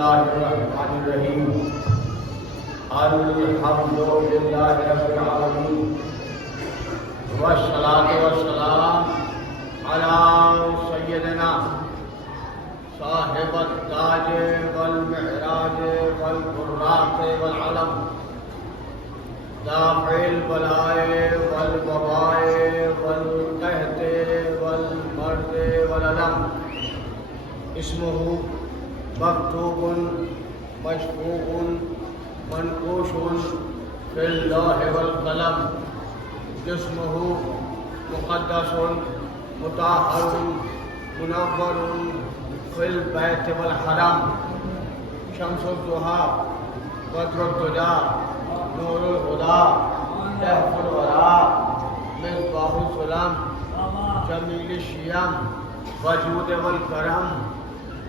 الله الرحمن الرحيم الحمد لله رب العالمين والصلاة والسلام على سيدنا صاحب التاج والمعراج والبراق والعلم دافع البلاء والوباء والقحط والمرض والألم اسمه مكتوب مشفوع منقوش في اللوح والقلم جسمه مقدس مطهر منور في البيت والحرم شمس الضحى بدر الدجى نور الهدى لهف الورى مصباح الظلام جمیل الشیام وجود والکرم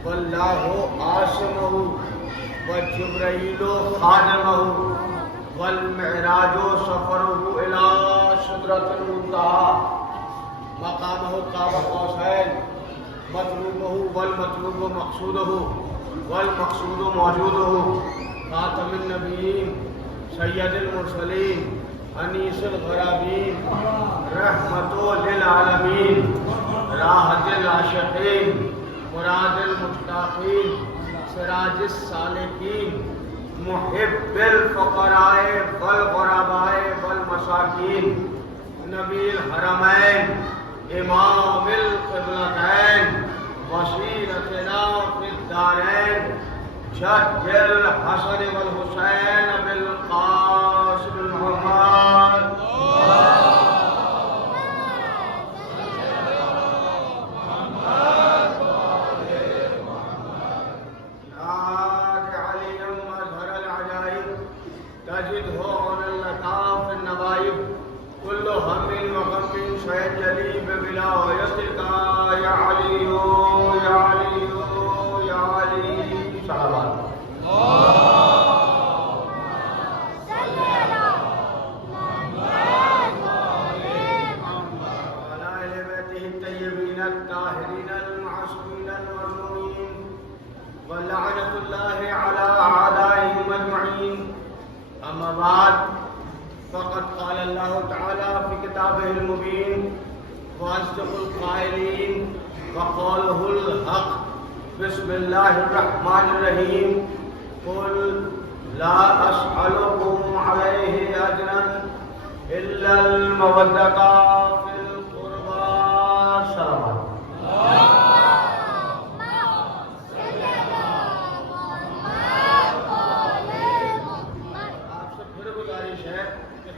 واللہ عاصمہ وجبرائیل خادمہ والمعراج سفرہ الى سدرۃ المنتہی مقامہ قاب قوسین مطلوبہ والمطلوب مقصودہ والمقصود موجودہ خاتم النبیین سید المرسلین انیس الغرابین رحمت للعالمین راحت العاشقین مراد المشتاقین سراج السالکین محب الفقراء والغرباء والمساکین نبی الحرمین امام القبلتین وسیلتنا فی الدارین جد الحسن والحسین بالقاسم المحمد تجده عن اللطاف النوائب كل هم وغم سيجلي بولايتك يا علي يا علي يا علي صلوات وعلى آل بيته الطيبين الطاهرين المعصومين المرحومين ولعنة الله على أعدائهم أجمعين أما بعد فقد قال الله تعالى في كتابه المبين وأصدق القائلين وقوله الحق بسم الله الرحمن الرحيم قل لا أسألكم عليه أجرا إلا المودة في القربى صلوات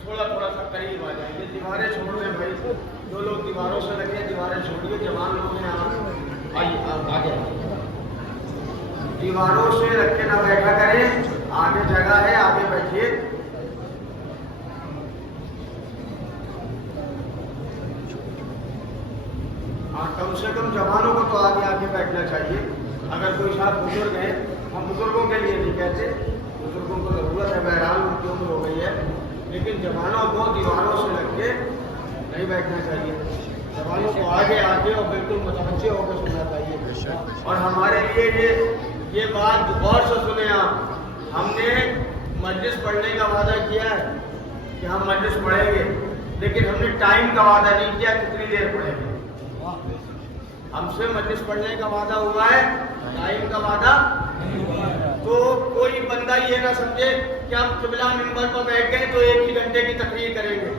تھوڑا تھوڑا سا قریب آ جائیے دیواریں چھوڑ دیں بھائی جو لوگ دیواروں سے لگے دیواریں چھوڑیے جوان لوگ ہیں آپ آئیے آپ آگے دیواروں سے رکھ کے نہ بیٹھا کریں آگے جگہ ہے آگے بیٹھیے کم سے کم جوانوں کو تو آگے آگے بیٹھنا چاہیے اگر کوئی ساتھ بزرگ ہیں ہم بزرگوں کے لیے نہیں کہتے بزرگوں کو ضرورت ہے بہرحال ان کی عمر ہو گئی ہے لیکن جوانوں کو دیواروں سے لگ کے نہیں بیٹھنا چاہیے جوانوں کو آگے آگے اور بالکل متوجہ ہو کے سننا چاہیے اور ہمارے لیے یہ بات غور سے سنیں آپ ہم نے مجلس پڑھنے کا وعدہ کیا ہے کہ ہم مجلس پڑھیں گے لیکن ہم نے ٹائم کا وعدہ نہیں کیا کتنی دیر پڑھیں گے ہم سے مجلس پڑھنے کا وعدہ ہوا ہے ٹائم کا وعدہ تو کوئی بندہ یہ نہ سمجھے کہ ہم قبلہ منبر پر بیٹھ گئے تو 1 ہی گھنٹے کی تقریر کریں گے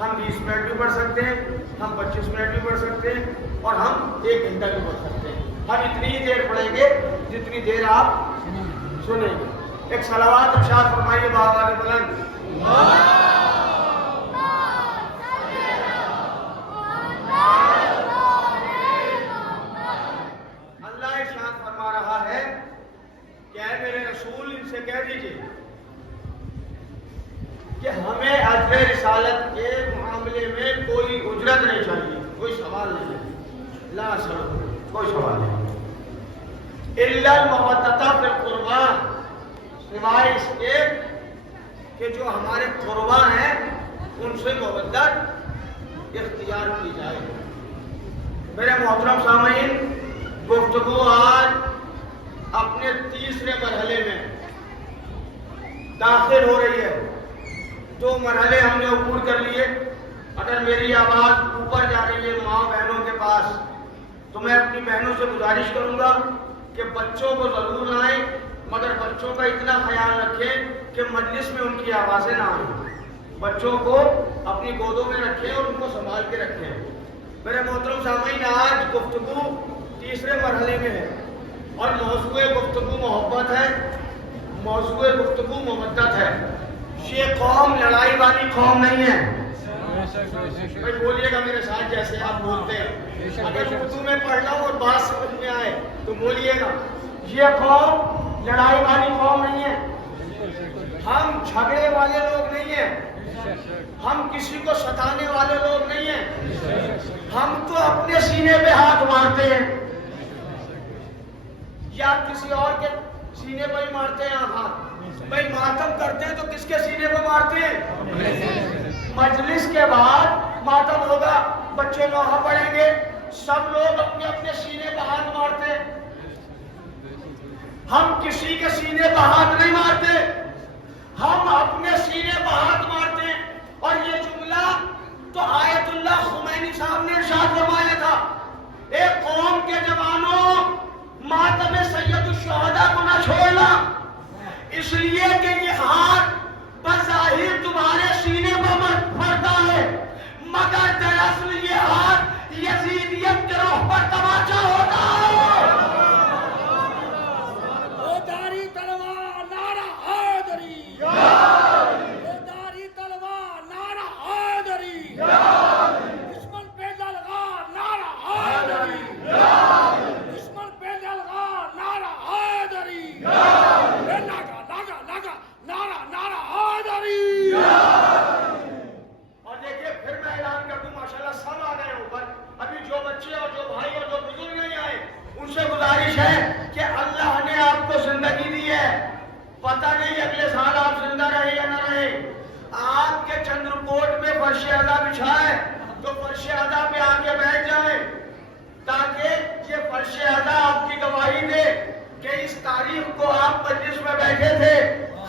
ہم 20 منٹ بھی پڑھ سکتے ہیں ہم 25 منٹ بھی پڑھ سکتے ہیں اور ہم 1 گھنٹہ بھی پڑھ سکتے ہیں ہم اتنی ہی دیر پڑھیں گے جتنی دیر آپ سنیں گے ایک صلوات ارشاد فرمائیے بآواز بلند اللہ ارشاد فرما رہا ہے کہ اے میرے رسول ان سے کہہ دیجئے کہ ہمیں اجر رسالت کے معاملے میں کوئی اجرت نہیں چاہیے کوئی سوال نہیں ہے لا سوال کوئی سوال نہیں الا المودۃ فی القربى سوائے اس کے کہ جو ہمارے قربا ہیں ان سے مودت اختیار کی جائے میرے محترم سامعین گفتگو آج اپنے تیسرے مرحلے داخل ہو رہی ہے. 2 مرحلے ہم نے عبور کر لیے. اگر میری آواز اوپر جا رہی ہے ماں بہنوں کے پاس تو میں اپنی بہنوں سے گزارش کروں گا کہ بچوں کو ضرور لائیں، مگر بچوں کا اتنا خیال رکھیں کہ مجلس میں ان کی آوازیں نہ آئیں. بچوں کو اپنی گودوں میں رکھیں اور ان کو سنبھال کے رکھیں. میرے محترم سامعین، آج گفتگو تیسرے مرحلے میں ہے اور موضوع گفتگو محبت ہے، موضوع گفتگو مودت ہے. یہ قوم لڑائی والی قوم نہیں ہے. بھائی بولیے گا میرے ساتھ جیسے آپ بولتے ہیں. اگر اردو میں پڑھنا ہو اور بات سمجھ میں آئے تو بولیے گا. یہ قوم لڑائی والی قوم نہیں ہے. ہم جھگڑے والے لوگ نہیں ہیں. ہم کسی کو ستانے والے لوگ نہیں ہیں. ہم تو اپنے سینے پہ ہاتھ مارتے ہیں یا کسی اور کے سینے پہ ہی مارتے ہیں ہاتھ. بھائی ماتم کرتے ہیں تو کس کے سینے پہ مارتے ہیں؟ مجلس کے بعد ماتم ہوگا، بچے نوحہ پڑھیں گے، سب لوگ اپنے اپنے سینے پہ ہاتھ مارتے ہیں. ہم کسی کے سینے پہ ہاتھ نہیں مارتے، ہم اپنے سینے پہ ہاتھ مارتے ہیں. اور یہ جملہ تو آیت اللہ خمینی صاحب نے ارشاد فرمایا تھا، ایک قوم کے جوانوں ماتم سید الشہداء کو نہ چھوڑنا، اس لیے کہ یہ ہاتھ بظاہر تمہارے سینے پر پڑتا ہے مگر دراصل یہ ہاتھ یزیدیت کے روح پر تماچا ہوتا ہے. داری تلوار نعرہ حیدری، داری تلوار نعرہ حیدری، دشمن پہ للغار نعرہ حیدری، دشمن پہ للغار نعرہ حیدری، ناگا ناگا ناگا نعرہ نعرہ حیدری. اور دیکھیے پھر میں اعلان کر دوں، ماشاءاللہ سب آ گئے اوپر. ابھی جو بچے اور جو بھائی اور جو بزرگ نہیں آئے ان سے گزارش ہے کہ اللہ نے آپ کو زندگی دی ہے، پتہ نہیں اگلے سال آپ زندہ رہے یا نہ رہے. آپ کے چندرکوٹ میں فرش ادا بچھا ہے تو فرش ادا پہ آ کے بیٹھ جائیں تاکہ یہ فرش ادا آپ کی گواہی دے کہ اس تاریخ کو آپ مجلس میں بیٹھے تھے،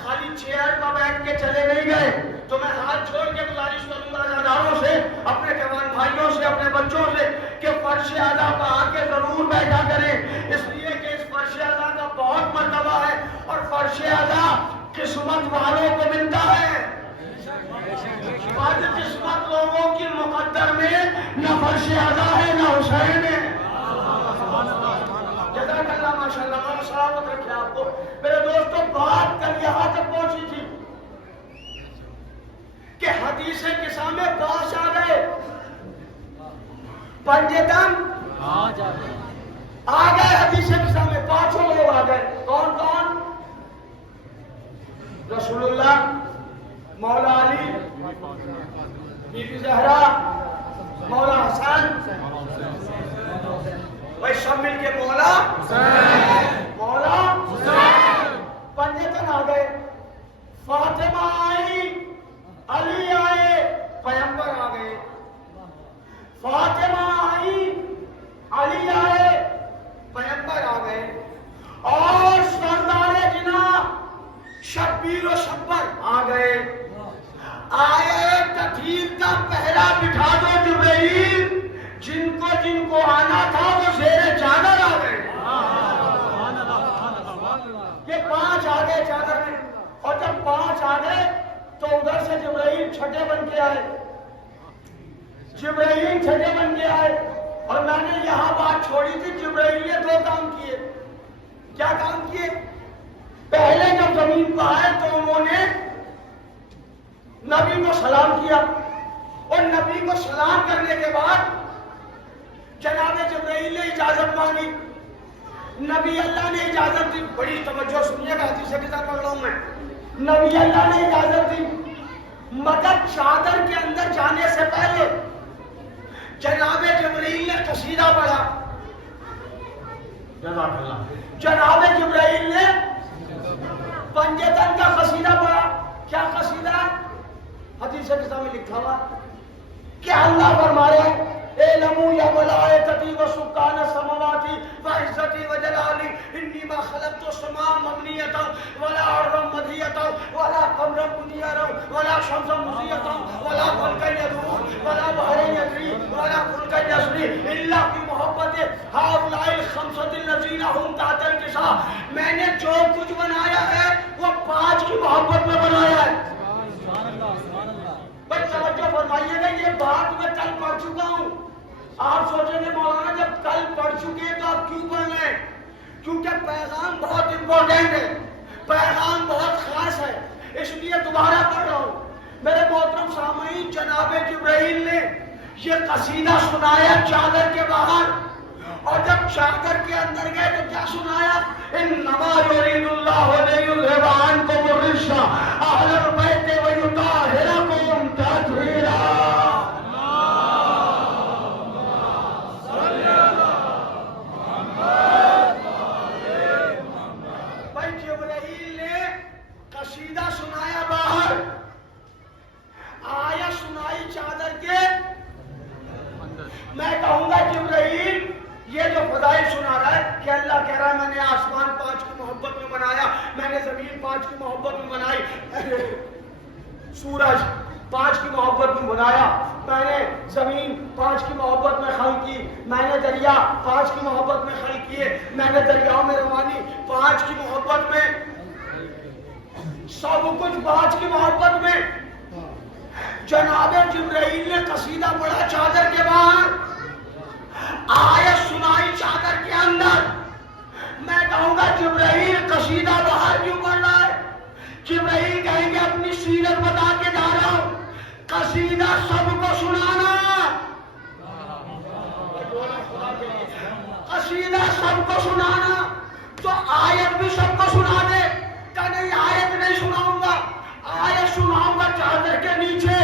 خالی چیئر پر بیٹھ کے چلے نہیں گئے. تو میں ہاتھ چھوڑ کے گزارش کروں گا ازاداروں سے، اپنے جوان بھائیوں سے، اپنے بچوں سے کہ فرش ادا پر آ کے ضرور بیٹھا کریں، اس لیے کہ اس فرش ادا کا بہت مرتبہ ہے اور فرش ادا قسمت والوں کو ملتا ہے. بد قسمت لوگوں کی مقدر میں نہ فرش ادا ہے نہ حسین ہے. جزاک اللہ، ماشاءاللہ، اللہ سلامت رکھے آپ کو. میرے دوستوں، بات کر یہاں تک پہنچی تھی کہ حدیث قصہ میں پاس آ گئے، پنجتن آ گئے. حدیث قصہ میں 5 لوگ آ گئے. کون کون؟ رسول اللہ، مولا علی، بی بی زہرا، مولا حسن. بھائی سب مل کے مولا مولا پنجتن آ گئے. فاطمہ آئی، علی آئے، پیغمبر آ گئے. فاطمہ آئی، علی آئے، پیغمبر آ گئے. اور سردار جناب شبیر و شبر آ گئے. آئے تطہیر کا پہرا بٹھا دو جبرائیل، جن کو آنا تھا وہ زیر چادر آ گئے. یہ 5 آ گئے چادر میں. اور جب 5 آ گئے تو ادھر سے جبرائیل چھٹے بن کے آئے. جبرائیل چھٹے بن کے آئے. اور میں نے یہاں بات چھوڑی تھی، جبرائیل نے 2 کام کیے. کیا کام کیے؟ پہلے جب زمین پر آئے تو انہوں نے نبی کو سلام کیا اور نبی کو سلام کرنے کے بعد جناب جبرائیل نے اجازت مانگی. نبی اللہ نے اجازت دی. بڑی توجہ سنیے گا، حدیث کے ساتھ پڑھ رہا ہوں میں. نبی اللہ نے اجازت دی مگر چادر کے اندر جانے سے پہلے جناب جبرائیل نے قصیدہ پڑھا. جناب جبرائیل نے پنجتن کا قصیدہ پڑھا. کیا قصیدہ ہے؟ حدیث کتاب میں لکھا ہوا کہ اللہ فرمائے اعلموا یا ملائکتی و سکان السماوات و عزتی و جلالی انی ما خلقت السماء مبنية ولا أرضا مدحية ولا قمرا منيرا ولا شمسا مضيئة ولا فلكا يدور ولا بحرا يجري ولا فلكا يجري إلا بمحبة هؤلاء الخمسة الذين هم تحت الكساء. میں نے جو کچھ بنایا ہے وہ 5 کی محبت میں بنایا ہے. بس توجہ فرمائیے گا، یہ بات میں کل پڑھ چکا ہوں. آپ سوچیں گے مولانا جب کل پڑھ چکے ہیں تو آپ کیوں پڑھ رہے ہیں؟ کیونکہ پیغام بہت امپورٹنٹ ہے، پیغام بہت خاص ہے، اس لیے دوبارہ پڑھ رہا ہوں. میرے محترم سامعین، جناب جبرائیل نے یہ قصیدہ سنایا چادر کے باہر، اور جب چادر کے اندر گئے تو کیا سنایا؟ انما یرید اللہ لیذھب عنکم الرجس اہل البیت ویطہرکم تطہیرا. بھائی جبرائیل نے قصیدہ سنایا باہر، آیت سنائی چادر کے. میں کہوں گا جبرائیل یہ جو فضائل سنا رہا ہے کہ اللہ کہہ رہا ہے میں نے آسمان 5 کی محبت میں بنایا، میں نے زمین 5 کی محبت میں بنائی، سورج 5 کی محبت میں بنایا، میں نے زمین 5 کی محبت میں خلق کی، میں نے دریا 5 کی محبت میں خلق کیے، میں نے دریاؤں میں روانی 5 کی محبت میں، سب کچھ 5 کی محبت میں. جناب جبرائیل نے قصیدہ پڑھا چادر کے باہر، آیت سنائی چادر کے اندر. میں کہوں گا جبرائیل قصیدہ باہر کیوں پڑھ رہا ہے؟ جبرائیل کہیں گے اپنی سیرت بتا کے جا رہا ہوں، قصیدہ سب کو سنانا، قصیدہ سب کو سنانا. تو آیت بھی سب کو سنا دے. کہ نہیں آیت نہیں سناؤں گا، آیت سناؤں گا چادر کے نیچے،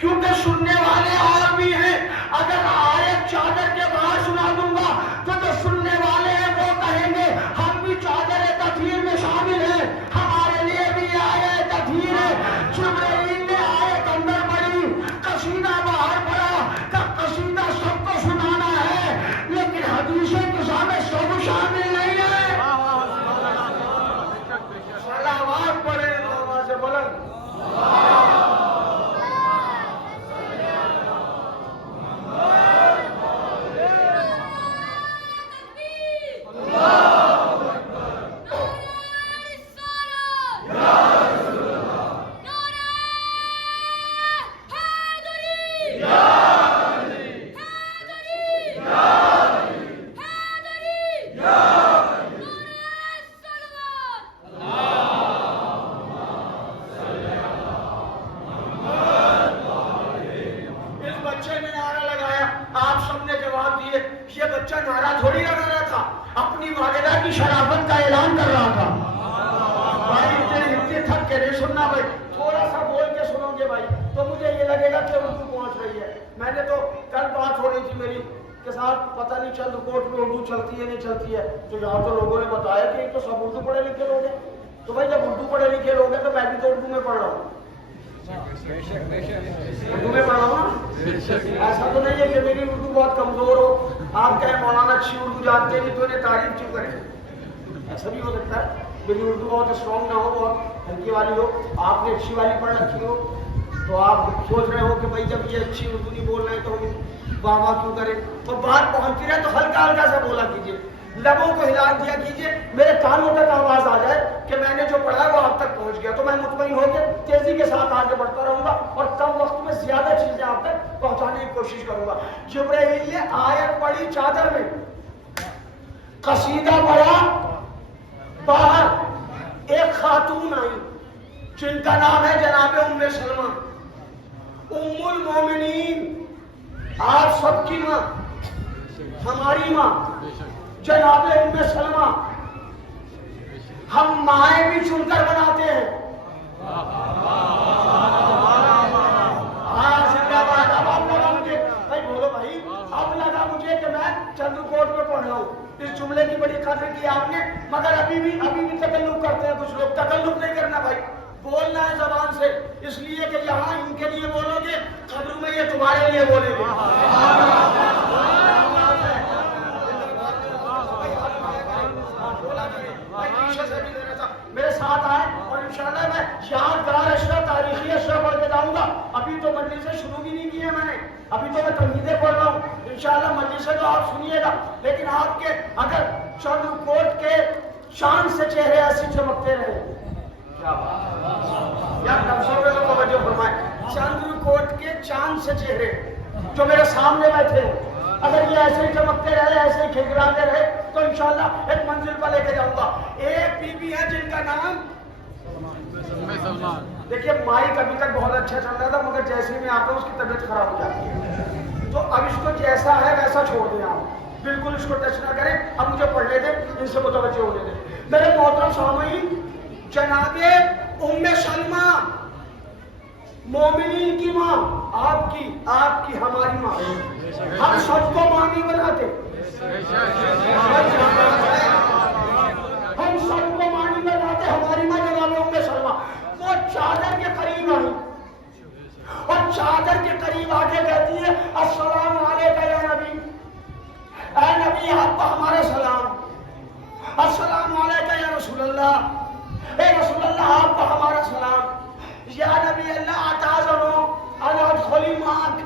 کیونکہ سننے والے اور بھی ہیں. اگر آیت چادر کے باہر سنا دوں گا تو جو سننے والے ہیں وہ کہیں گے ہم بھی چادر تطہیر میں شامل ہیں، ہمارے لیے بھی آیت تطہیر ہے. جبرائیل نے آیت اندر پڑھی، قصیدہ باہر پڑھا. کہ قصیدہ سب کو سنانا ہے، لیکن حدیث کے سامنے سب شامل نہیں ہے. صلوات پڑھے آواز بلند. یہ بچہ نعرہ تھوڑی لگا رہا تھا، اپنی والدہ کی شرافت کا اعلان کر رہا تھا. بھائی اتنے تھک کے نہیں سننا بھائی، تھوڑا سا بول کے سنو گے بھائی تو مجھے یہ لگے گا کہ اردو پہنچ رہی ہے. میں نے تو کل بات ہو رہی تھی میری کے ساتھ، پتہ نہیں چند کوٹ میں اردو چلتی ہے نہیں چلتی ہے، تو یہاں تو لوگوں نے بتایا کہ ایک تو سب اردو پڑھے لکھے لوگ ہیں. تو بھائی جب اردو پڑھے لکھے لوگ ہیں تو میں بھی تو اردو میں پڑھ رہا ہوں، اردو میں پڑھ رہا ہوں نا. ایسا تو نہیں ہے کہ میری اردو بہت کمزور ہو، آپ کہیں مولانا اچھی اردو جانتے ہیں تو انہیں تعریف کیوں کریں. ایسا بھی ہو سکتا ہے میری اردو بہت اسٹرانگ نہ ہو، بہت ہلکی والی ہو، آپ نے اچھی والی پڑھ رکھی ہو، تو آپ سوچ رہے ہو کہ بھائی جب یہ اچھی اردو نہیں بول رہے تو ہم واہ واہ کیوں کریں. تو بات پہنچتی رہے تو ہلکا ہلکا سا بولا کیجیے، لبوں کو ہلا دیا کیجیے، میرے کانوں تک آواز آ جائے کہ میں نے جو پڑھا ہے وہ آپ تک پہنچ گیا. تو میں مطمئن ہو کے تیزی کے ساتھ آگے بڑھتا رہوں گا اور کم وقت میں زیادہ چیزیں آپ تک پہنچانے کی کوشش کروں گا. جبرائیل نے آیت پڑھی چادر میں، قصیدہ پڑھا باہر. ایک خاتون آئی جن کا نام ہے جناب ام سلمہ، ام المومنین، آپ سب کی ماں، ہماری ماں جناب ام سلمہ. ہم مائیں بھی چن کر بناتے ہیں. ہاں زندہ باد. اب آپ لگا مجھے بھائی بولو بھائی، اب لگا مجھے کہ میں چندرکوٹ میں پڑھ رہا ہوں. اس جملے کی بڑی قدر کی آپ نے، مگر ابھی بھی تکلف کرتے ہیں کچھ لوگ. تکلف نہیں کرنا بھائی، بولنا ہے زبان سے، اس لیے کہ یہاں ان کے لیے بولو گے، قبروں میں یہ تمہارے لیے بولیں گے. پیچھے سے بھی ذرا سا میرے ساتھ آئے اور انشاءاللہ میں یادگار اشرا تاریخی اشرا پڑھ کے جاؤں گا. ابھی تو مجلسیں شروع بھی نہیں کی ہیں میں نے, ابھی تو میں تمہیدیں پڑھ رہا ہوں. انشاءاللہ مجلسیں تو آپ سنیے گا, لیکن آپ کے اگر چندر کوٹ کے شان سے چہرے ایسے چمکتے رہے, کیا بات یا نفسوں میں تو توجہ فرمائیں, چندر کوٹ کے چاند سے چہرے جو میرے سامنے بیٹھے, اگر یہ ایسے ہی چمکتے رہے, ایسے ہی کھلکھلاتے رہے تو انشاءاللہ ایک منزل پر لے کے جاؤں گا. ایک بی بی ہے جن کا نام دیکھیے, مائک ابھی تک بہت اچھا چل رہا تھا, مگر جیسے میں آتا ہوں اس کی طبیعت خراب ہو جاتی ہے, تو اب اس کو جیسا ہے ویسا چھوڑ دیں آپ, بالکل اس کو ٹچ نہ کریں. اب مجھے پڑھنے دیں, ان سے متوجہ ہونے دیں. میرے محترم سامعین, جناب ام سلمہ مومنین کی ماں, آپ کی ہماری ماں, ہم سب کو ماں نہیں بناتے, ہم سب کو ماں نہیں بناتے. ہماری ماں جناب ام سلمہ وہ چادر کے قریب آئی اور چادر کے قریب آگے کہتی ہے السلام علیکم یا نبی, اے نبی آپ کو ہمارا سلام. السلام علیکم یا رسول اللہ, اے رسول اللہ آپ کو ہمارا سلام. یا نبی اللہ اتعذروا ان ادخل معک,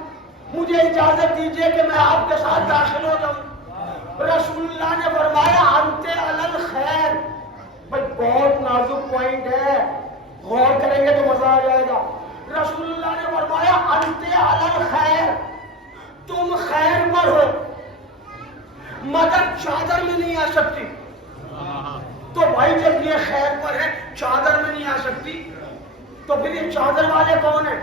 مجھے اجازت دیجئے کہ میں آپ کے ساتھ داخل ہو جاؤں. رسول اللہ نے فرمایا انت علی الخیر. بھائی بہت نازک پوائنٹ ہے, غور کریں گے تو مزہ آ جائے گا. رسول اللہ نے فرمایا انت علی الخیر, تم خیر پر ہو مگر چادر میں نہیں آ سکتی. تو بھائی جب یہ خیر پر ہے, چادر میں نہیں آ سکتی, تو پھر یہ چادر والے کون ہیں؟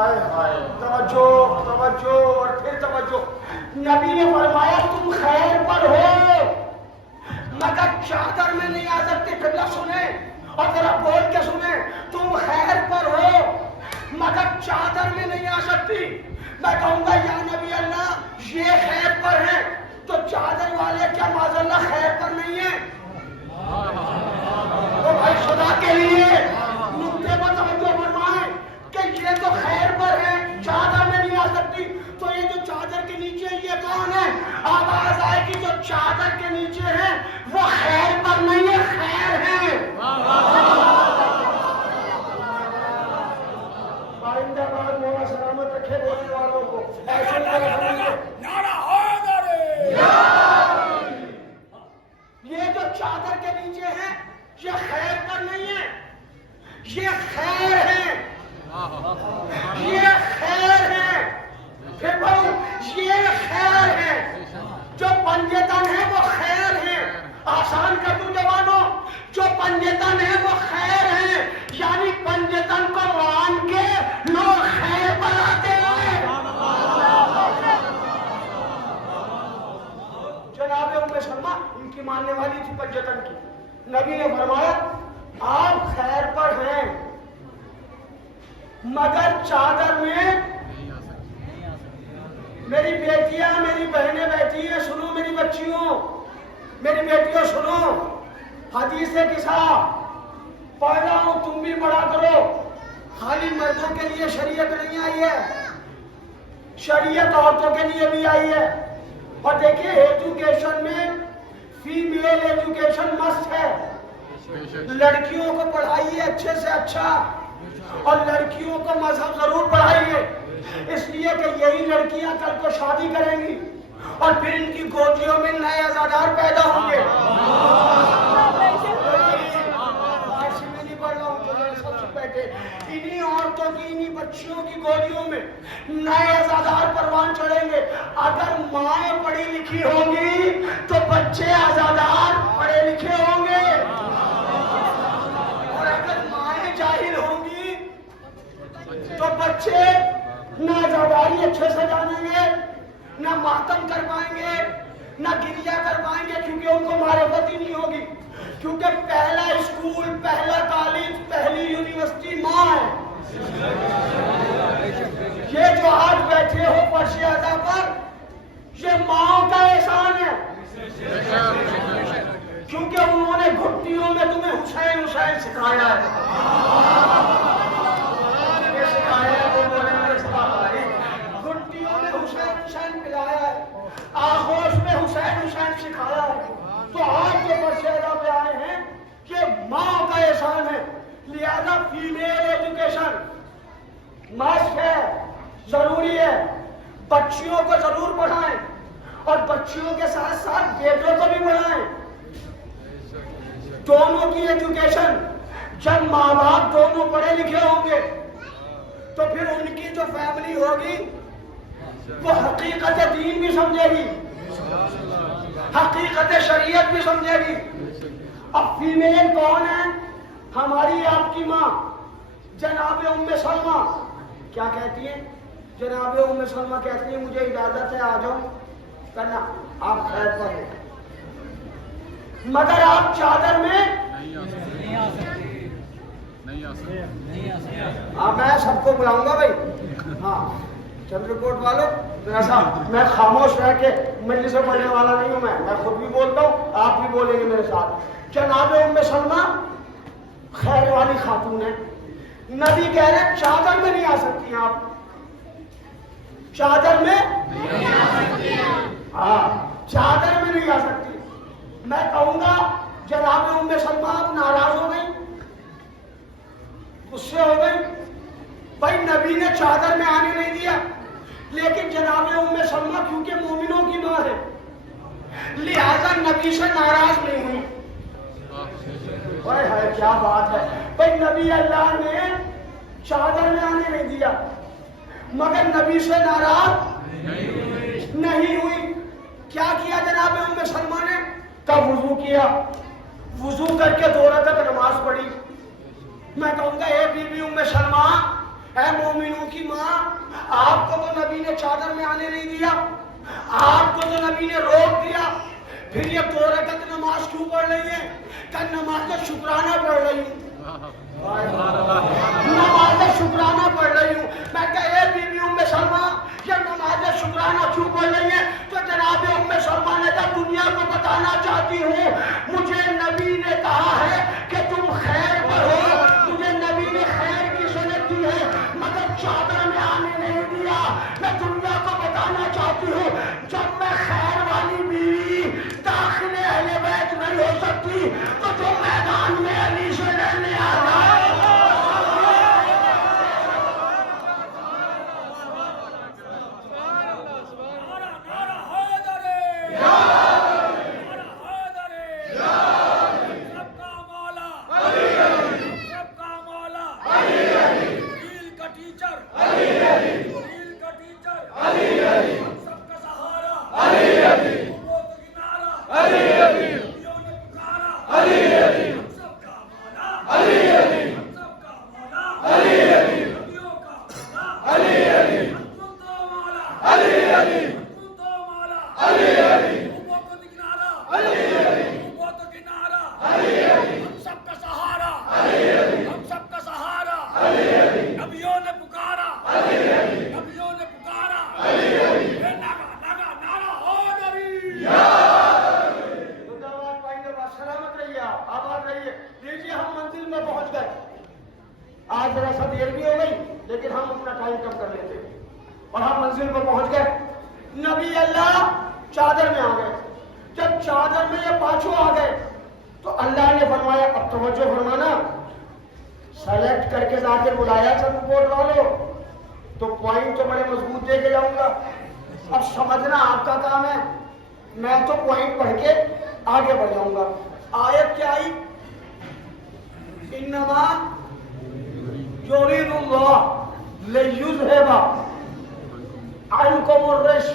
آئے ہائے, توجہ اور پھر توجہ. نبی نے فرمایا تم خیر پر ہو مگر چادر میں نہیں آ سکتے. قبلہ سنیں اور ذرا بول کے سنیں, تم خیر پر ہو مگر چادر میں نہیں آ سکتی. میں کہوں گا یا نبی اللہ یہ خیر پر ہے, تو چادر والے کیا معاذ اللہ خیر پر نہیں ہیں؟ تو بھائی خدا کے لیے نقطے پر توجہ فرمائیں کہ یہ تو خیر پر ہے, چادر میں نہیں آ سکتی. تو یہ جو چادر کے نیچے یہ کون ہے؟ آواز آئے کہ جو چادر کے نیچے ہے وہ خیر پر نہیں ہے, خیر ہے. آئندہ بعد مولا سلامت رکھے بولنے والوں کو. ایسے نعرہ حیدری. یہ جو چادر کے نیچے ہے یہ خیر پر نہیں ہے, یہ خیر ہے, یہ خیر ہے. پھر بھائی یہ خیر ہے, جو پنجے تن ہے وہ خیر ہے. آسان کر دوں جوانوں, جو پنجے تن ہے وہ خیر ہے, یعنی پنجے تن کو مان کے لوگ خیر پر آتے ہیں. جناب ام سلمہ ان کی ماننے والی تھی پنجے تن کی. نبی نے فرمایا آپ خیر پر ہیں مگر چادر میں. میری بیٹیاں میری بہنیں بیٹھی ہیں, سنو میری بچیوں, میری بیٹیوں سنو, حدیث قصہ پڑھ رہا ہوں, تم بھی پڑھا کرو. خالی مردوں کے لیے شریعت نہیں آئی ہے, شریعت عورتوں کے لیے بھی آئی ہے. اور دیکھیں ایجوکیشن میں فیمیل ایجوکیشن مسٹ ہے. لڑکیوں کو پڑھائیے اچھے سے اچھا, اور لڑکیوں کو مذہب ضرور پڑھائیے, اس لیے کہ یہی لڑکیاں کل کو شادی کریں گی اور پھر ان کی گودیوں میں نئے عزادار پیدا ہوں گے. انہی عورتوں کی انہی بچیوں کی گودیوں میں نئے عزادار پروان چڑھیں گے. اگر مائیں پڑھی لکھی ہوں گی تو بچے عزادار پڑھے لکھے ہوں گے, اور اگر مائیں جاہل ہوں گی تو بچے نہ عزاداری اچھے سے جانیں گے, نہ ماتم کر پائیں گے, نہ گریہ کر پائیں گے, کیونکہ ان کو معرفت ہی نہیں ہوگی. کیونکہ پہلا اسکول, پہلا کالج, پہلی یونیورسٹی ماں ہے. یہ جو آج بیٹھے ہو فرش ادا پر, یہ ماں کا احسان ہے, کیونکہ انہوں نے گھٹیوں میں تمہیں حسین حسین سکھایا ہے. گھٹیوں میں حسین حسین پلایا ہے, آغوش میں حسین حسین سکھایا ہے. تو آج جو فرش لہذا فیمیل ایجوکیشن مسٹ ہے، ضروری ہے. بچیوں کو ضرور پڑھائیں اور بچیوں کے ساتھ ساتھ بیٹوں کو بھی پڑھائیں. دونوں کی ایجوکیشن، جب ماں باپ دونوں پڑھے لکھے ہوں گے تو پھر ان کی جو فیملی ہوگی وہ حقیقت دین بھی سمجھے گی، حقیقت شریعت بھی سمجھے گی. اب فیمیل کون ہے؟ ہماری آپ کی ماں جناب ام سلمہ کیا کہتی ہیں؟ جناب ام سلمہ کہتی ہیں مجھے اجازت ہے آ جاؤں کرنا، آپ خیر پر ہیں مگر آپ چادر میں نہیں آ سکتے. میں سب کو بلاؤں گا بھائی. ہاں چندرکوٹ والوں ایسا میں خاموش رہ کے مجلس سے پڑھنے والا نہیں ہوں. میں خود بھی بولتا ہوں، آپ بھی بولیں گے میرے ساتھ. جناب ام سلمہ خیر والی خاتون ہے. نبی کہہ رہے چادر میں نہیں آ سکتی آپ، چادر میں ہاں چادر میں نہیں آ سکتی. میں کہوں گا جناب ام سلمہ آپ ناراض ہو گئی، غصے ہو گئی. بھائی نبی نے چادر میں آنے نہیں دیا، لیکن جناب ام سلمہ کیونکہ مومنوں کی ماں ہے لہذا نبی سے ناراض نہیں ہوئی. ہے کیا بات ہے بھائی، نبی اللہ نے چادر میں آنے نہیں دیا مگر نبی سے ناراض نہیں ہوئی. کیا کیا جناب ام سلمہ نے؟ کب وضو کیا، وضو کر کے 2 رکعت نماز پڑھی. میں کہوں گا اے بی بی ام سلمہ، اے مومنوں کی ماں، آپ کو تو نبی نے چادر میں آنے نہیں دیا، آپ کو تو نبی نے روک دیا، پھر یہ 2 رکعت نماز کیوں پڑھ رہی ہے؟ کہ نماز شکرانہ پڑھ رہی ہوں، نماز شکرانہ پڑھ رہی ہوں. میں کہ اے بی بی ام سلمہ یہ نماز شکرانہ کیوں پڑھ رہی ہے؟ تو جناب ام سلمہ نے کہا دنیا کو بتانا چاہتی ہوں مجھے نبی نے کہا ہے کہ تم خیر پر ہو، مجھے نبی نے خیر کی سنت دی ہے مگر چادر میں آنے نہیں دیا. میں دنیا کو بتانا چاہتی ہوں جب میں خیر والی بیوی داخل اہل بیت نہیں ہو سکتی تو جو میدان میں علی سے لڑنے آتا ہے. آج ذرا سا دیر بھی ہو گئی لیکن ہم اپنا ٹائم کم کر لیتے اور ہم منزل پر پہنچ گئے. نبی اللہ چادر میں آ گئے. جب چادر میں یہ پانچوں آ گئے تو اللہ نے فرمایا اب توجہ فرمانا، سلیکٹ کر کے ذاکر بلایا سب بول والوں تو پوائنٹ تو بڑے مضبوط دے کے جاؤں گا. اب سمجھنا آپ کا کام ہے، میں تو پوائنٹ پڑھ کے آگے بڑھ جاؤں گا. آیت کیا آئی؟ انما یرید اللہ لیذھب عنکم الرجس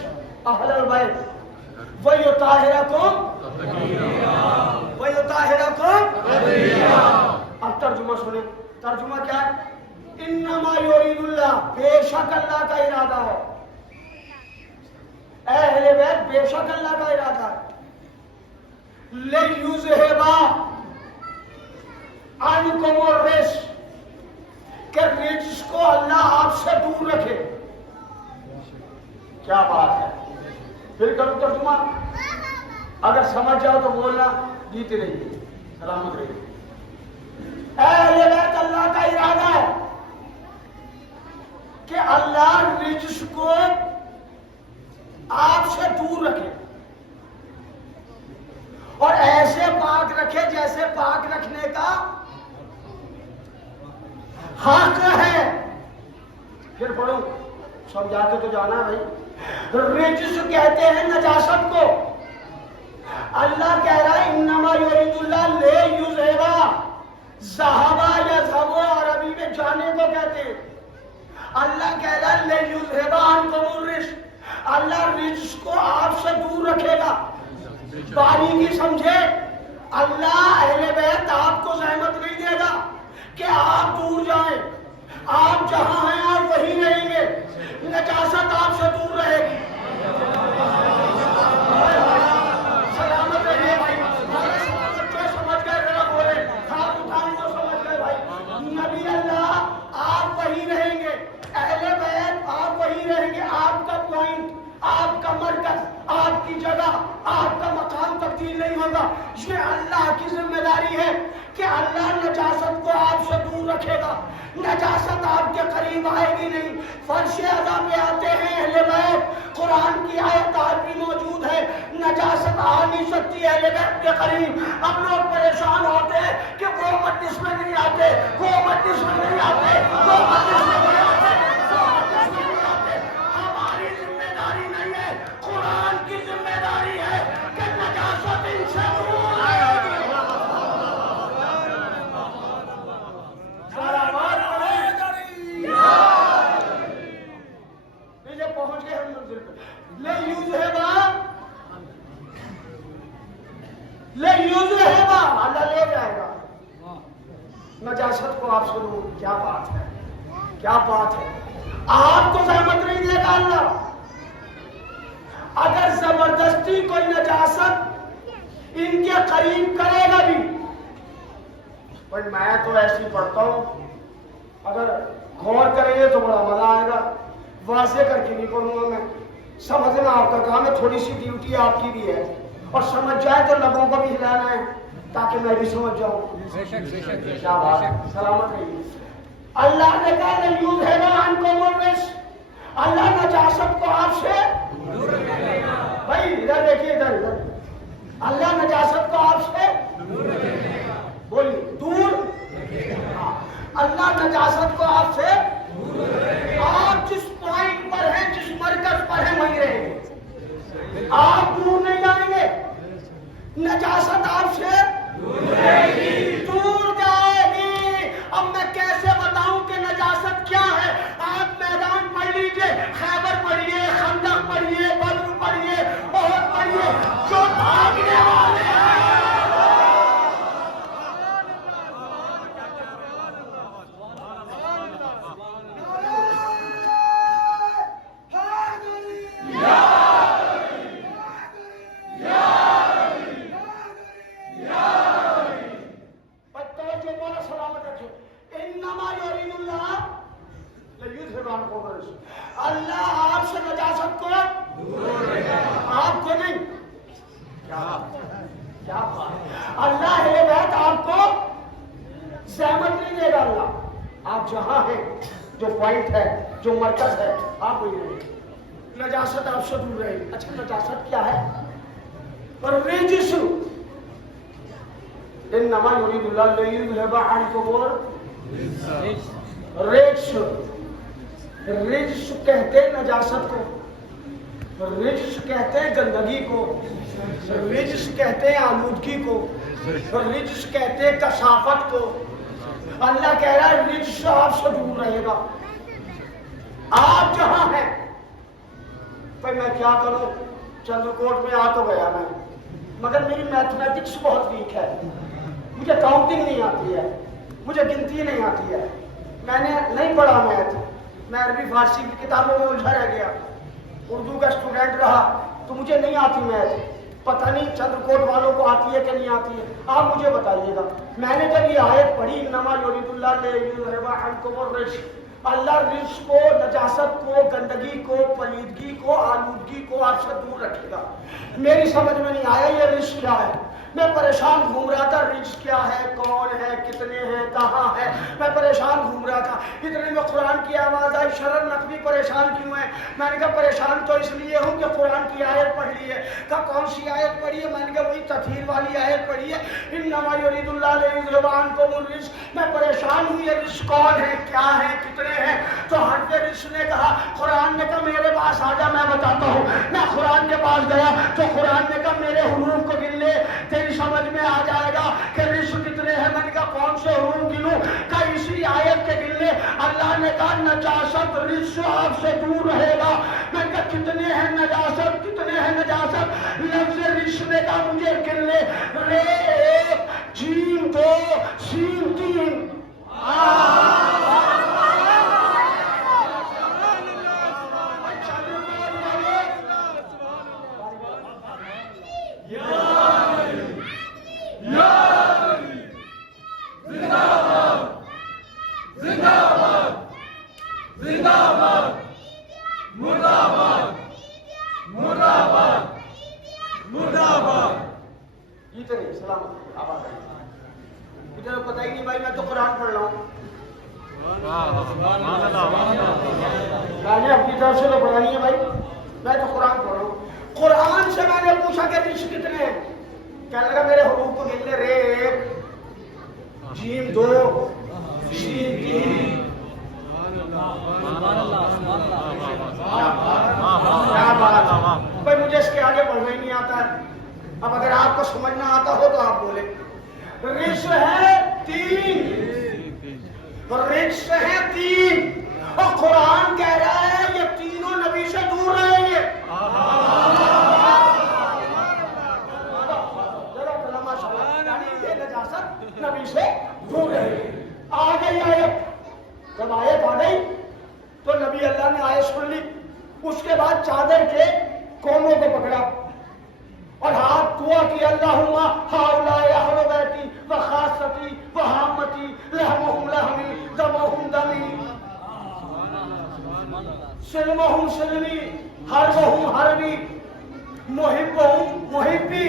اہل البیت ویطہرکم تطہیرا. اب ترجمہ سنیں. ترجمہ کیا ہے؟ انما یرید اللہ، بے شک اللہ کا ارادہ ہے، اہل بیت بے شک اللہ کا ارادہ ہے، لیذھب عنکم الرجس، کہ رجس کو اللہ آپ سے دور رکھے. کیا بات ہے. پھر کروں ترجمہ، اگر سمجھ جاؤ تو بولنا، جیتے رہیے، سلامت رہیے. اہل بیت اللہ کا ارادہ ہے کہ اللہ رجس کو آپ سے دور رکھے اور ایسے پاک رکھے جیسے پاک رکھنے کا حق ہے. پھر پڑھو سمجھا کے تو جانا ہے بھائی. رجس کہتے ہیں نجاست کو. اللہ کہہ رہا ہے انما یرید اللہ لیذھب ذہب یذھب عربی میں جانے کو کہتے ہیں. اللہ کہہ رہا ہے لیذھب عنکم الرجس. اللہ رجس کو آپ سے دور رکھے گا. باریکی سمجھے, اللہ اہل بیت آپ کو زحمت نہیں دے گا کہ آپ دور جائیں. آپ جہاں ہیں آپ وہیں رہیں گے. نجاست آپ سے دور رہے گی. سلامت رہیے بھائی. جو سمجھ گئے ذرا بولے. ہاتھ اٹھائیں جو سمجھ گئے بھائی. نبی اللہ آپ وہیں رہیں گے. اہل بیت آپ وہیں رہیں گے. آپ کا پوائنٹ, آپ کا مرکز, آپ کی جگہ, آپ کا مقام تبدیل نہیں ہوگا. یہ اللہ کی ذمہ داری ہے کہ اللہ نجاست کو آپ سے دور رکھے گا. نجاست آپ کے قریب آئے گی نہیں. فرش اعلیٰ پہ آتے ہیں اہل بیت. قرآن کی آیات بھی موجود ہے. نجاست آ نہیں سکتی اہل بیت کے قریب. اب لوگ پریشان ہوتے ہیں کہ وہ مجلس میں نہیں آتے, وہ مجلس میں نہیں آتے, وہ مجلس میں نہیں آتے, وہ مجلس میں نہیں آتے. ہماری ذمہ داری نہیں ہے, قرآن کی ذمہ داری ہے کہ نجاست ان سے دور رہے گی. پہنچ گئے ہم منزل پہ. لیذھب اللہ لے جائے گا نجاست کو آپ سے دور. کیا بات ہے, کیا بات ہے. آپ کو زحمت نہیں دے گا اللہ. اگر زبردستی کوئی نجاست ان کے قریب کرے گا بھی, پر میں تو ایسی پڑھتا ہوں, اگر غور کریں گے تو بڑا مزہ آئے گا. واضح کر کے نہیں پڑھوں گا میں. سمجھنا آپ کا کام ہے, تھوڑی سی ڈیوٹی آپ کی بھی ہے. اور سمجھ جائے تو لبوں کو بھی ہلانا ہے تاکہ میں بھی سمجھ جاؤں. کیا بات ہے, سلامت رہیے. اللہ نے کہا لیذھب عنکم الرجس. اللہ نجاست کو آپ سے دور رکھے گا. بھائی ادھر دیکھیے, ادھر ادھر. اللہ نجاست کو آپ سے دور رکھے گا. بولیے دور. اللہ نجاست کو آپ سے دور رکھے گا. آپ جس پوائنٹ پر ہیں, جس مرکز پر ہیں, وہیں رہیں گے. آپ دور نہیں جائیں گے. نجاست آپ سے دور جائے گی, دور جائے گی. اب میں کیسے بتاؤں کہ نجاست کیا ہے؟ آپ میدان پڑھ لیجئے, خیبر پڑھیے, خندق پڑھیے, بدر پڑھیے, احد پڑھیے. جو بھاگنے والے ہیں اللہ آپ سے نجاست کو دور رکھے گا, آپ کو نہیں. کیا بات. اللہ اہل بیت آپ کو زحمت نہیں دے گا. اللہ آپ جہاں ہیں, جو پوائنٹ ہے, جو مرکز ہے, آپ وہی رہیں گے. نجاست آپ سے دور رہے گی. اچھا نجاست کیا ہے؟ رجس. انما یرید اللہ لیذھب عنکم الرجس. رجس کہتے ہیں نجاست کو, رجس کہتے ہیں گندگی کو, رجس کہتے ہیں آلودگی کو, رجس کہتے ہیں کثافت کو. اللہ کہہ رہا ہے رجس آپ سے دور رہے گا. آپ جہاں ہیں. بھائی میں کیا کروں, چندرکوٹ میں آ تو گیا میں, مگر میری میتھمیٹکس بہت ویک ہے. مجھے کاؤنٹنگ نہیں آتی ہے, مجھے گنتی نہیں آتی ہے. میں نے نہیں پڑھا میتھ. میں عربی فارسی کی کتابوں میں الجھا رہ گیا. اردو کا اسٹوڈنٹ رہا تو مجھے نہیں آتی میتھ. پتہ نہیں چندرکوٹ والوں کو آتی ہے کہ نہیں آتی ہے, آپ مجھے بتائیے گا. میں نے جب یہ آیت پڑھی انما یرید اللہ لیذھب عنکم الرجس, اللہ رجس کو, نجاست کو, گندگی کو, پلیدگی کو, آلودگی کو آپ سے دور رکھے گا. میری سمجھ میں نہیں آیا یہ رجس کیا ہے. میں پریشان گھوم رہا تھا، رچ کیا ہے، کون ہے، کتنے ہیں، کہاں ہے، میں پریشان گھوم رہا تھا. اتنے میں قرآن کی آواز آئی، شرر نقوی پریشان کیوں ہے؟ میں نے کہا پریشان تو اس لیے ہوں کہ قرآن کی آیت پڑھ لی ہے. کہا کون سی آیت پڑھی ہے؟ میں نے کہا وہی تطہیر والی آیت پڑھی ہے، انما یرید اللہ لیذھب عنکم الرجس. میں پریشان ہوں یہ رجس کون ہے، کیا ہے، کتنے ہیں. تو حضرت رجس نے کہا، قرآن نے کہا میرے پاس آ جا میں بتاتا ہوں. میں قرآن کے پاس گیا تو قرآن نے کہا میرے حروف کو گن لے، تیری سمجھ میں آ جائے گا کہ رزق کتنے ہیں. میں نے کہا کون سے حروف گنوں؟ کہ اسی آیت کے گن لے. اللہ نے کہا نجاست رزق آپ سے دور رہے گا. میں نے کہا کتنے ہیں نجاست، کتنے ہیں نجاست؟ لفظ رزق نے کہا مجھے گن لے، رے 1 جیم 2 سین 3. پتہ ہی نہیں بھائی، میں تو قرآن پڑھ رہا ہوں. میں نے اپنی طرف سے تو پڑھا نہیں ہے بھائی، میں تو قرآن پڑھ رہا ہوں. قرآن سے میں نے پوچھا کہ رزق کتنے ہیں؟ کہنے لگا میرے حروف کو گن لے، رے 1 جیم 2 سین 3. بھائی مجھے اس کے آگے پڑھنا ہی نہیں آتا ہے. اب اگر آپ کو سمجھنا آتا ہو تو آپ بولے. رزق ہے 3، رزق ہے 3، اور قرآن کہہ رہا ہے یہ تینوں نبی سے دور رہیں گے. نبی سے دور رہیں گے. آ گئی آیت. جب آیت آ گئی تو نبی اللہ نے آیت سن لی. اس کے بعد چادر کے کونوں کو پکڑا اور ہاتھ دعا کی، اللہم ہؤلاء اہل بیتی وخاصتی وہامتی لحمہم لحمی دمہم دمی سلمہم سلمی حربہم حربی محبہم محبی.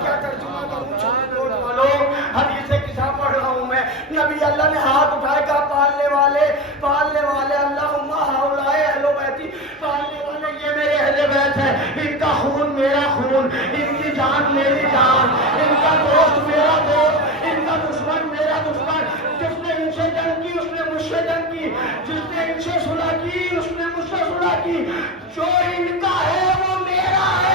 کیا ترجمہ کروں چھوٹ والوں، حدیث قصہ پڑھ رہا ہوں میں. نبی اللہ نے ہاتھ اٹھائے کہا پالنے والے اللہم ہؤلاء اہل بیتی، پالنے والے یہ میرے اہل بیت ہے، ان کا خون میرا خون، ان کی جان میری جان، ان کا دوست میرا دوست، ان کا دشمن میرا دشمن. جس نے ان سے جنگ کی اس نے مجھ سے جنگ کی، جس نے ان سے صلح کی اس نے مجھ سے صلح کی. جو ان کا ہے وہ میرا ہے.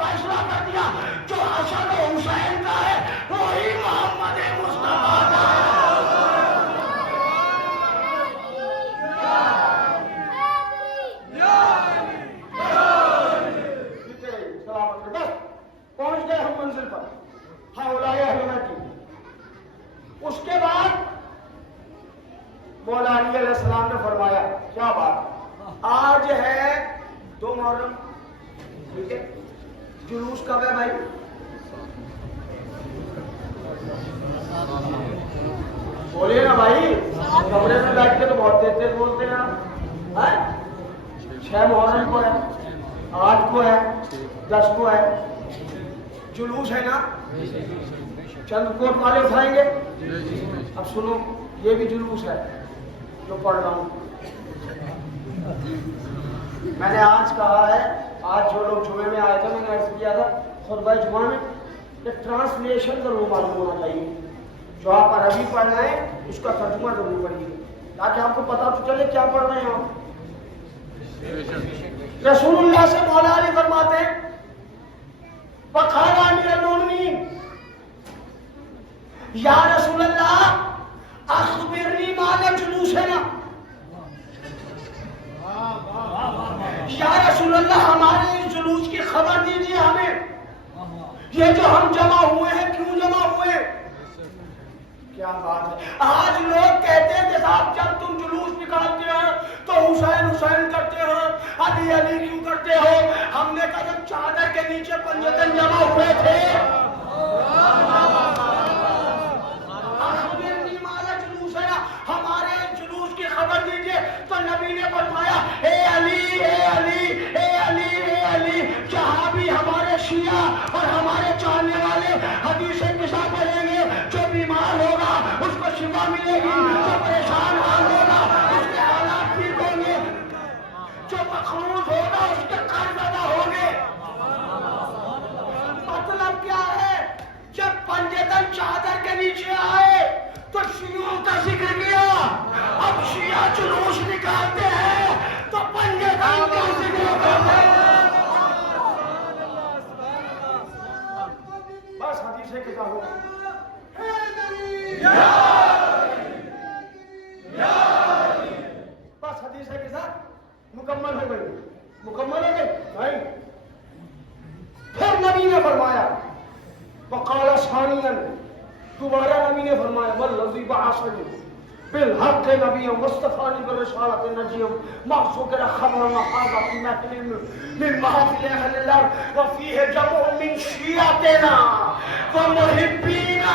فیصلہ کر دیا جو حسن و حسین کا ہے وہی محمد مصطفیٰ کا بس پہنچ گئے ہم منزل پر. ہؤلاء اہل بیتی. اس کے بعد مولا علی علیہ السلام نے فرمایا، کیا بات، آج ہے 2 محرم، ٹھیک ہے، جلوس کب ہے بھائی؟ بولے نا بھائی، کمرے میں بیٹھ کے تو بہت تیز تیز بولتے ہیں آپ. 6 محرم کو ہے، 8 کو ہے، 10 کو ہے. جلوس ہے نا، چند کوٹ والے اٹھائیں گے. اب سنو، یہ بھی جلوس ہے جو پڑھ رہا ہوں. میں نے آج کہا ہے، آج جو لوگ جمعے میں آئے تھے میں نے عرض کیا تھا خطبہ جمعہ میں کہ ٹرانسلیشن ضرور معلوم ہونا چاہیے. جو آپ عربی پڑھ رہے ہیں اس کا ترجمہ ضرور پڑھیے تاکہ آپ کو پتہ تو چلے کیا پڑھ رہے ہیں آپ. رسول اللہ سے مولا علی فرماتے ہیں وقال امیر المومنین یا رسول اللہ اخبرنی مال جلوسنا. یا رسول اللہ ہمارے اس جلوس کی خبر دیجیے ہمیں. یہ جو ہم جمع ہوئے ہیں کیوں جمع ہوئے؟ کیا بات ہے. آج لوگ کہتے ہیں کہ صاحب جب تم جلوس نکالتے ہو تو حسین حسین کرتے ہو، علی علی کیوں کرتے ہو؟ ہم نے کہا جب چادر کے نیچے پنجتن جمع ہوئے تھے ہمارے جلوس کی خبر دیجیے. تو نبی نے فرمایا اے علی شیعہ اور ہمارے چاہنے والے حدیث قصہ پڑھیں گے، جو بیمار ہوگا اس کو شفا ملے گی، جو پریشان حال ہوگا اس کے حالات ٹھیک ہوں گے، جو مقروض ہوگا اس کے قرض ادا ہوں گے۔ مطلب کیا ہے؟ جب پنجتن چادر کے نیچے آئے تو شیعوں کا ذکر کیا، اب شیعہ جلوس نکالتے ہیں تو پنجتن کا ذکر کرتے ہیں۔ بس حدیث کتاب ہو بس حدیث کے ساتھ مکمل ہو گئی، مکمل ہو گئی نہیں۔ پھر نبی نے فرمایا وقال ثانیاً، دوبارہ نبی نے فرمایا والذی بعثنی بالحق نبی مصطفانی بالرسالۃ نجی معصوکر خبر هذا في محفل من محافل اهل الله وفيه جمع من شیعتنا ومحبینا۔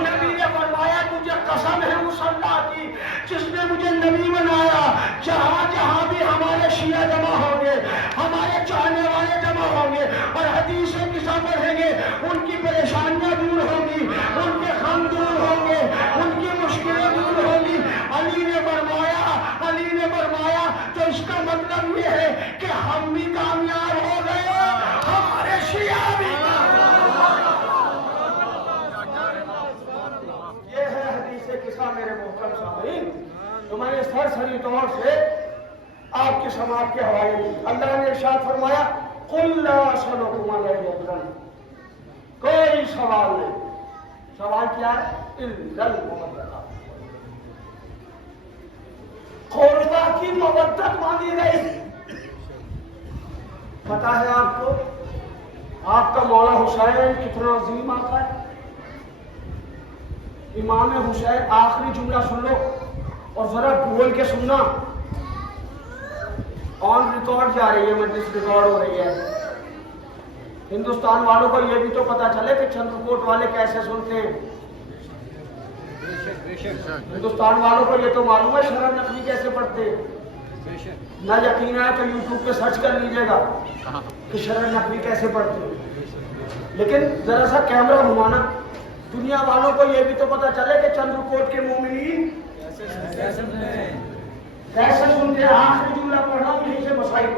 نبی نے فرمایا مجھے قسم ہے مصطفیٰ کی جس نے مجھے نبی بنایا، جہاں جہاں بھی ہمارے شیعہ جمع ہوں گے، ہمارے چاہنے والے جمع ہوں گے اور حدیث قصہ پڑھیں گے، ان کی پریشانیاں دور ہوں گی، ان کے غم دور ہوں گے، ان کی مشکلیں دور ہوں گی۔ علی نے فرمایا تو اس کا مطلب یہ ہے کہ ہم بھی کامیاب ہو گئے، ہمارے شیعہ بھی یہ ہے حدیث قصہ میرے محترم سامعین، تو میں نے سرسری طور سے آپ کی سماعت کے حوالے کی۔ اللہ نے ارشاد فرمایا قل لا اسألکم علیہ اجرا، کوئی سوال نہیں۔ سوال کیا ہے؟ الا المودۃ، قربہ کی مودت مانگی گئی۔ پتا ہے آپ کو آپ کا مولا حسین کتنا عظیم آقا ہے؟ امام حسین آخری جملہ سن لو اور ذرا بول کے سننا، آن ریکارڈ جا رہی ہے، مجلس ریکارڈ ہو رہی ہے۔ ہندوستان والوں کو یہ بھی تو پتا چلے کہ چندرکوٹ والے کیسے سنتے ہیں۔ ہندوستان والوں کو یہ تو معلوم ہے شرح نقوی کیسے پڑھتے ہیں، نہ یقین ہے تو یوٹیوب پہ سرچ کر لیجیے گا کہ شرح نقوی کیسے پڑھتے ہیں۔ لیکن ذرا سا کیمرہ گھمانا، دنیا والوں کو یہ بھی تو پتا چلے کہ چندرکوٹ کے مومنین کیسے سنتے ہیں۔ آخری جملہ پڑھا ہوں یہیں سے مسائل۔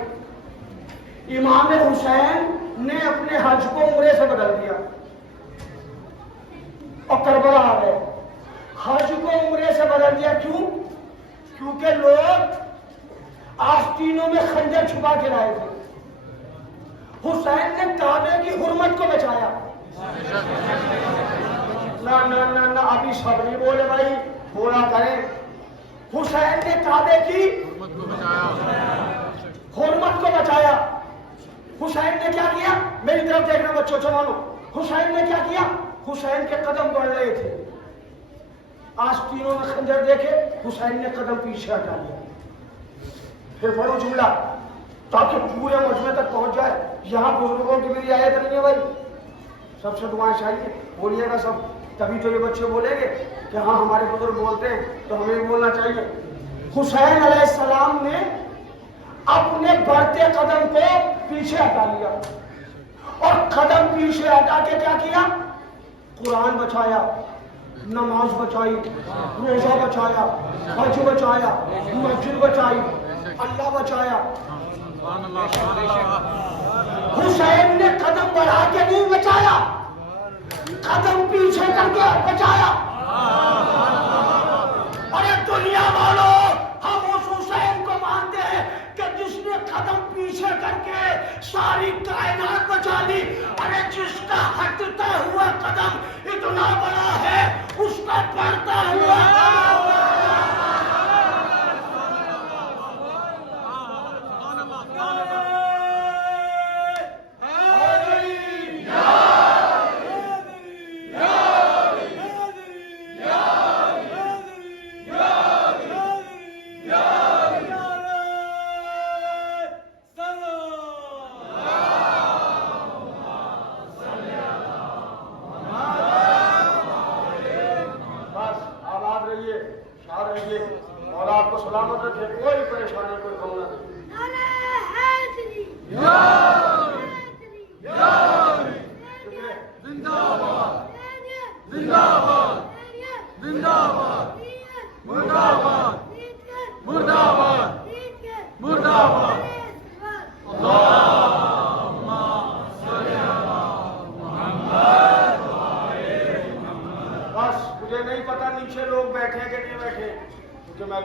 امام حسین نے اپنے حج کو عمرے سے بدل دیا اور کربلا آ گئے۔ حج کو عمرے سے بدل دیا، کیوں؟ کیونکہ لوگ آستینوں میں خنجر چھپا کے لائے تھے۔ حسین نے کعبے کی حرمت کو بچایا۔ نہ ابھی سب نہیں بولے بھائی، بولا کریں۔ حسین نے کعبے کی حرمت کو بچایا۔ حسین نے کیا کیا؟ میری طرف دیکھنا بچوں جوانوں، حسین نے کیا کیا؟ حسین کے قدم بڑھ رہے تھے، آستینوں میں خنجر دیکھے، حسین نے قدم پیچھے ہٹا لیا۔ پھر پڑھو جملہ تاکہ پورے مجمع تک پہنچ جائے۔ یہاں بزرگوں کی بھی رعایت نہیں ہے بھائی، سب سے دعائیں چاہیے، بولیے گا سب، تبھی تو یہ بچے بولیں گے کہ ہاں ہمارے بزرگ بولتے ہیں تو ہمیں بھی بولنا چاہیے۔ حسین علیہ السلام نے اپنے بڑھتے قدم کو پیچھے ہٹا لیا اور قدم پیچھے ہٹا کے کیا کیا؟ قرآن بچایا، نماز بچائی، روزہ بچایا، حج بچایا، مسجد بچائی، اللہ بچایا۔ حسین نے قدم بڑھا کے نہیں بچایا، قدم پیچھے کر کے بچایا۔ ارے دنیا والوں، ہم اس حسین کو مانتے ہیں کہ جس نے قدم پیچھے کر کے ساری کائنات بچا لی۔ ارے جس کا ہٹتا ہوا قدم اتنا بڑا ہے، اس کا بڑھتا ہوا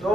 2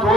2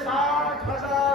60,000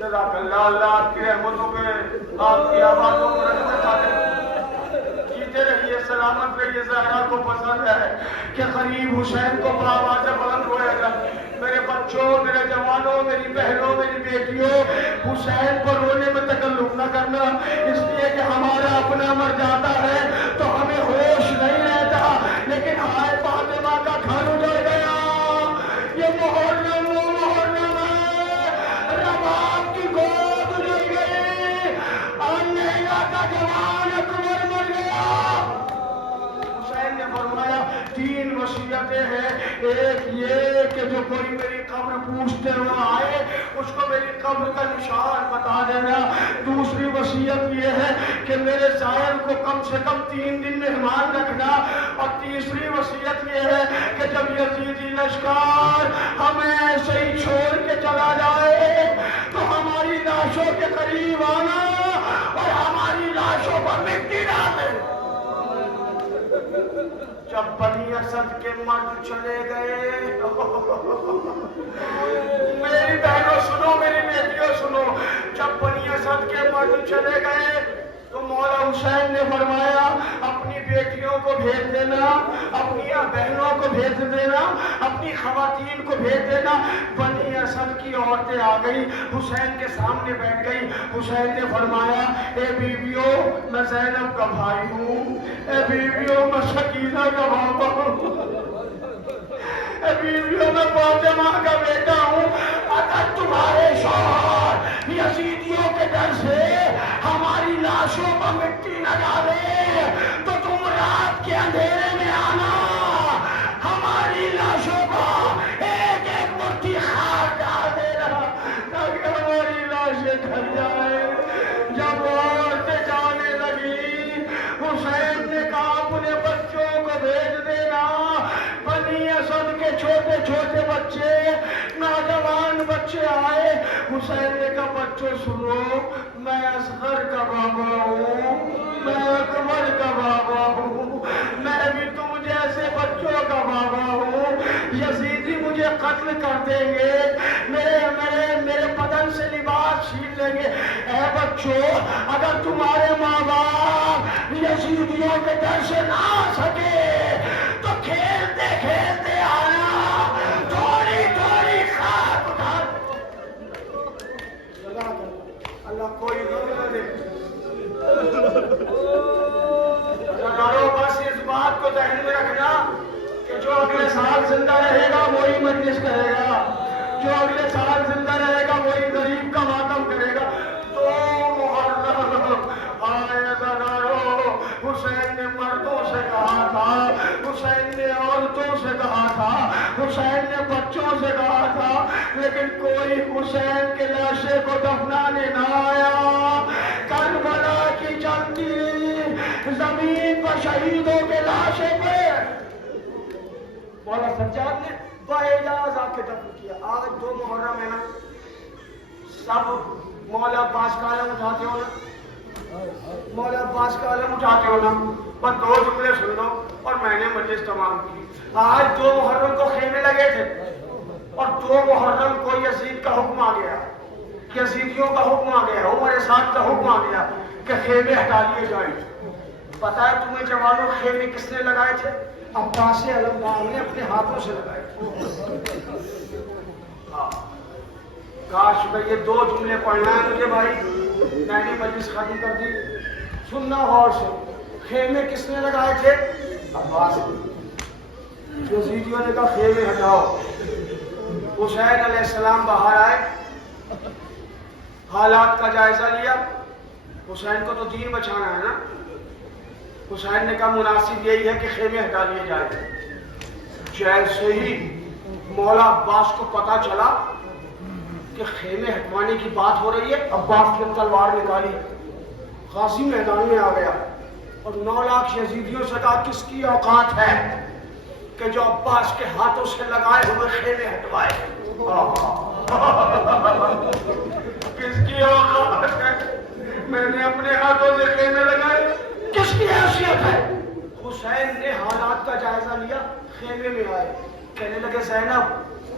جزاک اللہ، اللہ آپ کی رحمتوں پہ، آپ کی آوازوں کو رحمت ڈالے، جیتے رہیے، سلامت رہیے۔ زہرا کو پسند ہے کہ قریب حسین کو بآواز بلند ہوئے گا۔ میرے بچوں، میرے جوانوں، میری بہنوں، میری بیٹیوں، حسین پر رونے میں تکلف نہ کرنا، اس لیے کہ ہمارا اپنا مر جاتا ہے تو ہمیں ہوش نہیں رہتا، لیکن ہائے فاطمہ کا گھر اجڑ گیا۔ یہ محرم وہ محرم ہے، رباب کی گود اجڑ گئی، انیلا کا جوان اکبر مر گیا۔ حسین نے فرمایا 3 وصیتیں ہیں، ایک یہ کہ جو کوئی میری قبر پوچھتے ہوئے آئے اس کو میری قبر کا نشان بتا دینا، دوسری وصیت یہ ہے کہ میرے زائر کو کم سے کم 3 دن مہمان رکھنا، اور تیسری وصیت یہ ہے کہ جب یزیدی لشکر ہمیں ایسے ہی چھوڑ کے چلا جائے تو ہماری لاشوں کے قریب آنا اور ہماری لاشوں پر مٹی ڈالے۔ جب بنی اسد کے مرد چلے گئے، میری بہنوں سنو، میری بیٹیوں سنو، جب بنی اسد کے مرد چلے گئے تو مولا حسین نے فرمایا اپنی بیٹیوں کو بھیج دینا، اپنی بہنوں کو بھیج دینا، اپنی خواتین کو بھیج دینا۔ بنی اسد کی عورتیں آ گئی، حسین کے سامنے بیٹھ گئی۔ حسین نے فرمایا اے بیویوں، میں زینب کا بھائی ہوں، اے بیویوں میں سکینہ کا بابا ہوں، اے بیویوں میں فاطمہ کا بیٹا ہوں۔ اگر تمہارے شوہر یزیدیوں کے ڈر سے ہماری لاشوں پر مٹی نہ ڈالے تو تم رات کے اندھیرے میں آنا، ہماری لاشوں پر ایک ایک مٹھی خاک ڈال دینا تاکہ ہماری لاشیں کھل جائے۔ جب عورتیں جانے لگی، حسین نے کہا اپنے بچوں کو بھیج دینا۔ بنی اسد کے چھوٹے چھوٹے بچے، نوجوان بچے آئے۔ حسین نے کہا بچوں سنو، میں اصغر کا بابا ہوں، میں اکبر کا بابا ہوں، میں بھی تم جیسے بچوں کا بابا ہوں۔ یزیدی مجھے قتل کر دیں گے، میرے بدن سے لباس چھین لیں گے۔ اے بچوں، اگر تمہارے ماں باپ یزیدیوں کے ڈر سے نہ آ سکے تو کھیلتے کھیلتے آنا، تھوڑی تھوڑی خاک اٹھا۔ اللہ کوئی غم نہ دے۔ بس اس بات کو ذہن میں رکھنا کہ جو اگلے سال زندہ رہے گا وہی مجلس کرے گا، جو اگلے سال زندہ رہے گا وہی غریب کا ماتم کرے گا۔ تو محرم آئے زرارو، حسین نے مردوں سے کہا تھا، حسین نے عورتوں سے کہا تھا، حسین نے بچوں سے کہا تھا، لیکن کوئی حسین کے لاشے کو دفنانے نہ آیا۔ کربلا کی چلتی زمین پر شہیدوں کے لاشے پہ مولا سجاد نے باعجاز آ کے دفن کیا۔ آج 2 محرم ہے نا، سب مولا عباس کا عالم اٹھاتے ہو نا، مولا عباس کا عالم اٹھاتے ہو نا، بس 2 جملے سن لو اور میں نے مجلس تمام کی۔ آج 2 محرم کو خیمے لگے تھے اور 2 محرم کو یزید کا حکم آ گیا، یزیدیوں کا حکم آ گیا، عمر سعد کا حکم آ گیا کہ خیمے ہٹا لیے جائیں۔ پتہ ہے تمہیں جوانوں خیمے کس نے لگائے تھے؟ عباس علمدار نے اپنے ہاتھوں سے لگائے تھے۔ کاش میں یہ 2 جملے پڑھنا ہے مجھے بھائی، میں نے مجلس ختم کر دی۔ سننا غور سے، خیمے کس نے لگائے تھے؟ عباس نے۔ یزیدیوں نے کہا خیمے ہٹاؤ۔ حسین علیہ السلام باہر آئے، حالات کا جائزہ لیا۔ حسین کو تو دین بچانا ہے نا، حسین نے کہا مناسب یہی ہے کہ خیمے ہٹا لیے جائیں۔ جیسے ہی مولا عباس کو پتا چلا کہ خیمے ہٹوانے کی بات ہو رہی ہے، عباس نے تلوار نکالی، غازی میدان میں آ گیا اور 9 لاکھ یزیدیوں سے کہا کس کی اوقات ہے کہ جو عباس کے ہاتھوں سے لگائے ہوئے خیمے ہٹوائے؟ کس کی اوقات ہے؟ میں نے اپنے ہاتھوں سے خیمے لگائے، کس کی حیثیت ہے؟ حسین نے حالات کا جائزہ لیا، خیمے میں آئے، کہنے لگے زینب